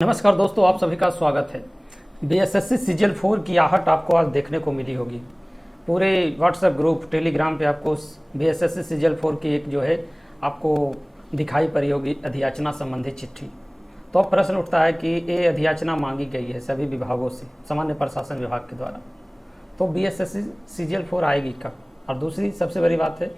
नमस्कार दोस्तों, आप सभी का स्वागत है। बीएसएससी सीजीएल 4 की आहट आपको आज देखने को मिली होगी। पूरे व्हाट्सएप ग्रुप, टेलीग्राम पे आपको बीएसएससी सीजीएल 4 की एक जो है आपको दिखाई पड़ी होगी अधियाचना संबंधी चिट्ठी। तो अब प्रश्न उठता है कि ये अधियाचना मांगी गई है सभी विभागों से, सामान्य प्रशासन विभाग के द्वारा, तो बीएसएससी सीजीएल 4 आएगी कब? और दूसरी सबसे बड़ी बात है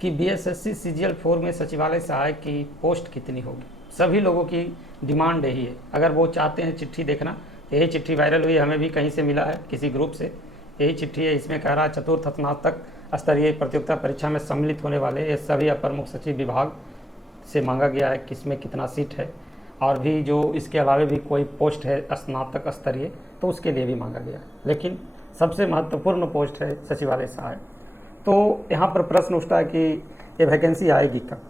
कि बीएसएससी सीजीएल 4 में सचिवालय सहायक की पोस्ट कितनी होगी। सभी लोगों की डिमांड यही है। अगर वो चाहते हैं चिट्ठी देखना, यही चिट्ठी वायरल हुई, हमें भी कहीं से मिला है किसी ग्रुप से, यही चिट्ठी है। इसमें कह रहा है चतुर्थ स्नातक स्तरीय प्रतियोगिता परीक्षा में सम्मिलित होने वाले ये सभी अपर मुख्य सचिव विभाग से मांगा गया है किसमें कितना सीट है, और भी जो इसके अलावा भी कोई पोस्ट है स्नातक स्तरीय, तो उसके लिए भी मांगा गया है। लेकिन सबसे महत्वपूर्ण पोस्ट है सचिवालय सहायक। तो यहाँ पर प्रश्न उठता है कि ये वैकेंसी आएगी कब?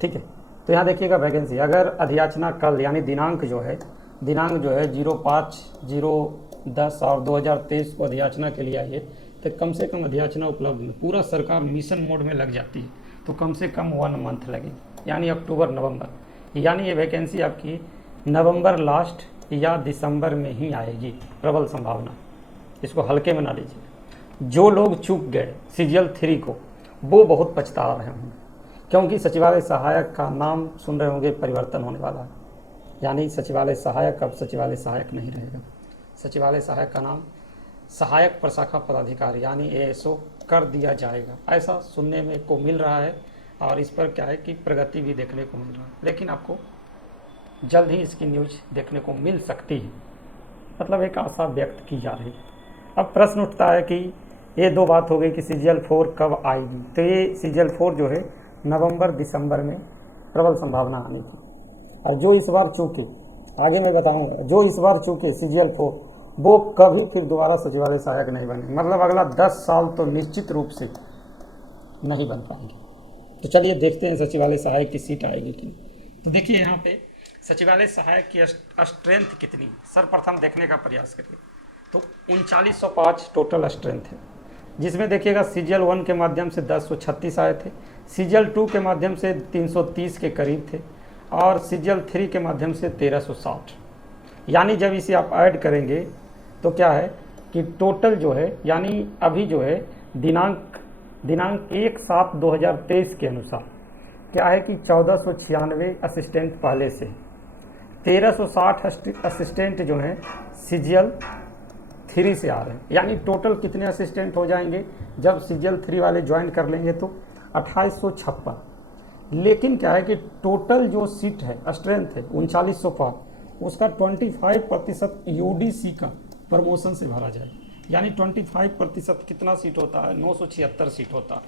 ठीक है, तो यहाँ देखिएगा वैकेंसी, अगर अधियाचना कल यानी दिनांक जो है 05/0/10 और 2023 को अधियाचना के लिए आई है, तो कम से कम अधियाचना उपलब्ध में पूरा सरकार मिशन मोड में लग जाती है, तो कम से कम 1 मंथ लगेगी, यानी अक्टूबर नवंबर, यानी ये वैकेंसी आपकी नवंबर लास्ट या दिसंबर में ही आएगी, प्रबल संभावना। इसको हल्के में ना लीजिए। जो लोग चूक गए सीजीएल 3 को, वो बहुत पछता रहे होंगे, क्योंकि सचिवालय सहायक का नाम सुन रहे होंगे परिवर्तन होने वाला है। यानी सचिवालय सहायक अब सचिवालय सहायक नहीं रहेगा। सचिवालय सहायक का नाम सहायक प्रशाखा पदाधिकारी यानी एएसओ कर दिया जाएगा, ऐसा सुनने में को मिल रहा है। और इस पर क्या है कि प्रगति भी देखने को मिल रहा है, लेकिन आपको जल्द ही इसकी न्यूज देखने को मिल सकती है, मतलब एक आशा व्यक्त की जा रही है। अब प्रश्न उठता है कि ये दो बात हो गई कि सीजीएल 4 कब आएगी। तो ये सीजीएल 4 जो है नवंबर दिसंबर में प्रबल संभावना आने की। और जो इस बार चूके, आगे मैं बताऊंगा, जो इस बार चूके सीजीएल 4, वो कभी फिर दोबारा सचिवालय सहायक नहीं बने, मतलब अगला 10 साल तो निश्चित रूप से नहीं बन पाएंगे। तो चलिए देखते हैं सचिवालय सहायक की सीट आएगी कि। तो देखिए यहाँ पे सचिवालय सहायक की स्ट्रेंथ कितनी, सर्वप्रथम देखने का प्रयास करिए। तो 3905 टोटल स्ट्रेंथ है, जिसमें देखिएगा सीजीएल 1 के माध्यम से 1036 आए थे, सीजीएल 2 के माध्यम से 330 के करीब थे, और सीजीएल 3 के माध्यम से 1360। यानी जब इसे आप ऐड करेंगे तो क्या है कि टोटल जो है, यानी अभी जो है दिनांक 1/7/2023 के अनुसार क्या है कि 1496 असिस्टेंट पहले से, 1360 असिस्टेंट जो हैं सीजीएल 3 से आ रहे हैं। यानी टोटल कितने असिस्टेंट हो जाएंगे जब सीजीएल 3 वाले ज्वाइन कर लेंगे? तो 2856। लेकिन क्या है कि टोटल जो सीट है, स्ट्रेंथ है 3905, उसका 25% यूडीसी का प्रमोशन से भरा जाए। यानी 25% कितना सीट होता है? 976 सीट होता है।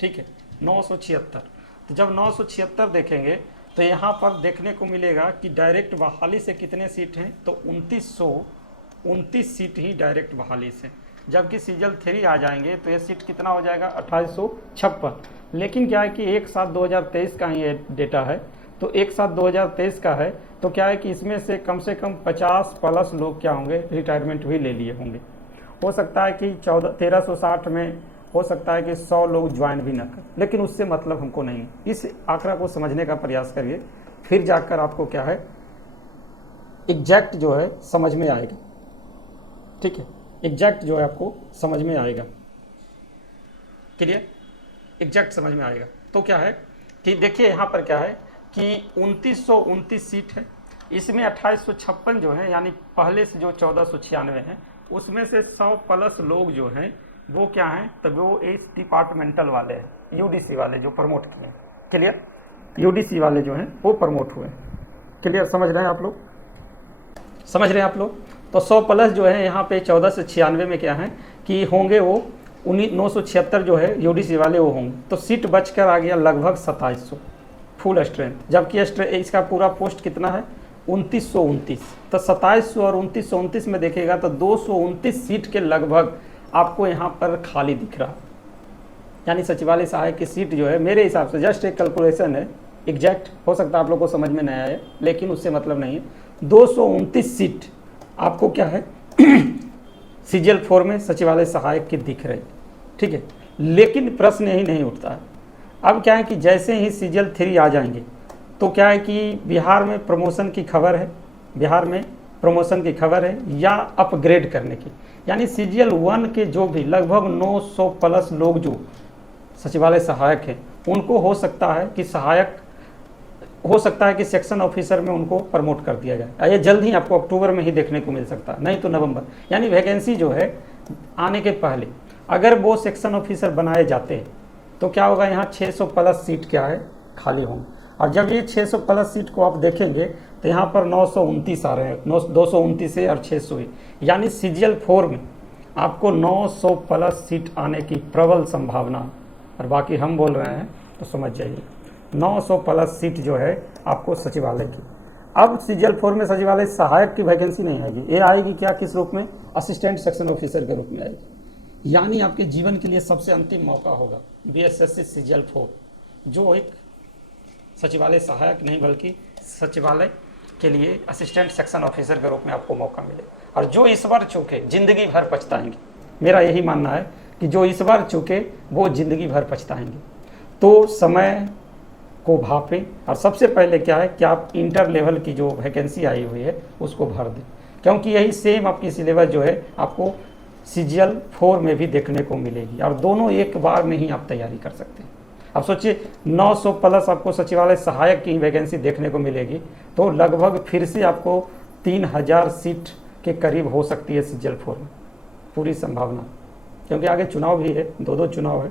ठीक है, 976। तो जब 976 देखेंगे तो यहाँ पर देखने को मिलेगा कि डायरेक्ट बहाली से कितने सीट हैं? तो 2929 सीट ही डायरेक्ट बहाली से, जबकि सीजीएल 3 आ जाएंगे तो ये सीट कितना हो जाएगा? 2856। लेकिन क्या है कि 1/7/2023 का ही डेटा है, तो 1/7/2023 का है, तो क्या है कि इसमें से कम 50+ लोग क्या होंगे? रिटायरमेंट भी ले लिए होंगे। हो सकता है कि 1360 में हो सकता है कि 100 लोग ज्वाइन भी न कर, लेकिन उससे मतलब हमको नहीं। इस आंकड़ा को समझने का प्रयास करिए, फिर जाकर आपको क्या है एग्जैक्ट जो है समझ में आएगा। ठीक है, एग्जैक्ट जो है आपको समझ में आएगा। क्लियर? एग्जैक्ट समझ में आएगा। तो क्या है कि देखिए यहाँ पर क्या है कि 2929 सीट है, इसमें 2856 जो है, यानी पहले से जो 1496 हैं, उसमें से 100+ लोग जो हैं वो क्या हैं? तो वो इस डिपार्टमेंटल वाले हैं, यूडीसी वाले जो प्रमोट किए हैं। क्लियर? यूडीसी वाले जो हैं वो प्रमोट हुए। क्लियर? समझ रहे हैं आप लोग? समझ रहे हैं आप लोग? तो 100+ जो है यहाँ पे 14 से 96 में क्या है कि होंगे वो 976 जो है यूडीसी वाले वो होंगे। तो सीट बचकर आ गया लगभग 2700 फुल स्ट्रेंथ, जबकि इसका पूरा पोस्ट कितना है? 2929। तो 2700 और 2929 में देखेगा तो 229 सीट के लगभग आपको यहाँ पर खाली दिख रहा। यानी सचिवालय सहायक की सीट जो है, मेरे हिसाब से जस्ट एक कैलकुलेशन है, एग्जैक्ट हो सकता है आप लोग को समझ में नहीं आए, लेकिन उससे मतलब नहीं है। 229 सीट आपको क्या है सीजीएल 4 में सचिवालय सहायक की दिख रही। ठीक है, लेकिन प्रश्न यही नहीं उठता है। अब क्या है कि जैसे ही सीजीएल 3 आ जाएंगे तो क्या है कि बिहार में प्रमोशन की खबर है, बिहार में प्रमोशन की खबर है या अपग्रेड करने की। यानी सीजीएल 1 के जो भी लगभग 900 प्लस लोग जो सचिवालय सहायक हैं, उनको हो सकता है कि सहायक हो सकता है कि सेक्शन ऑफिसर में उनको प्रमोट कर दिया जाए। ये जल्द ही आपको अक्टूबर में ही देखने को मिल सकता है, नहीं तो नवंबर। यानी वैकेंसी जो है आने के पहले अगर वो सेक्शन ऑफिसर बनाए जाते हैं तो क्या होगा, यहाँ 600 प्लस सीट क्या है खाली होंगे। और जब ये 600 प्लस सीट को आप देखेंगे तो यहाँ पर 929 आ रहे हैं, 229 है और 600 है। यानी सीजीएल 4 में आपको 900 प्लस सीट आने की प्रबल संभावना। और बाकी हम बोल रहे हैं तो समझ जाइए, 900 प्लस सीट जो है आपको सचिवालय की। अब सीजीएल 4 में सचिवालय सहायक की वैकेंसी नहीं आएगी, ये आएगी क्या, किस रूप में, असिस्टेंट सेक्शन ऑफिसर के रूप में आएगी। यानी आपके जीवन के लिए सबसे अंतिम मौका होगा बीएसएससी सीजीएल 4, जो एक सचिवालय सहायक नहीं बल्कि सचिवालय के लिए असिस्टेंट सेक्शन ऑफिसर के रूप में आपको मौका मिले। और जो इस बार चूके जिंदगी भर पछताएंगे, मेरा यही मानना है कि जो इस बार चूके वो जिंदगी भर पछताएंगे। तो समय को भापें और सबसे पहले क्या है कि आप इंटर लेवल की जो वैकेंसी आई हुई है उसको भर दें, क्योंकि यही सेम आपकी सिलेबस जो है आपको सीजीएल 4 में भी देखने को मिलेगी और दोनों एक बार में ही आप तैयारी कर सकते हैं। अब सोचिए 900 प्लस आपको सचिवालय सहायक की वैकेंसी देखने को मिलेगी, तो लगभग फिर से आपको 3000 सीट के करीब हो सकती है सीजीएल 4 में, पूरी संभावना, क्योंकि आगे चुनाव भी है, 2 चुनाव है।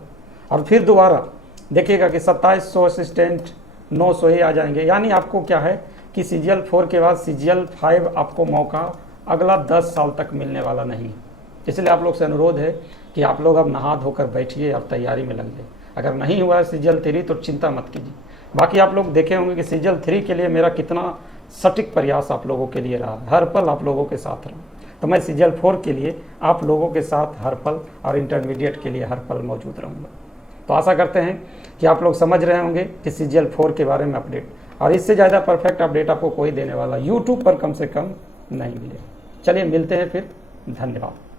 और फिर दोबारा देखिएगा कि 2700 असिस्टेंट 900 ही आ जाएंगे। यानी आपको क्या है कि सीजीएल 4 के बाद सीजीएल 5 आपको मौका अगला 10 साल तक मिलने वाला नहीं है। इसलिए आप लोग से अनुरोध है कि आप लोग अब नहा धोकर बैठिए और तैयारी में लग जाए। अगर नहीं हुआ है सीजीएल 3 तो चिंता मत कीजिए। बाकी आप लोग देखे होंगे कि सीजीएल 3 के लिए मेरा कितना सटीक प्रयास आप लोगों के लिए रहा, हर पल आप लोगों के साथ रहा। तो मैं सीजीएल 4 के लिए आप लोगों के साथ हर पल और इंटरमीडिएट के लिए हर पल मौजूद रहूँगा। तो आशा करते हैं कि आप लोग समझ रहे होंगे कि सीजीएल 4 के बारे में अपडेट, और इससे ज़्यादा परफेक्ट अपडेट आपको कोई देने वाला यूट्यूब पर कम से कम नहीं मिलेगा। चलिए मिलते हैं फिर, धन्यवाद।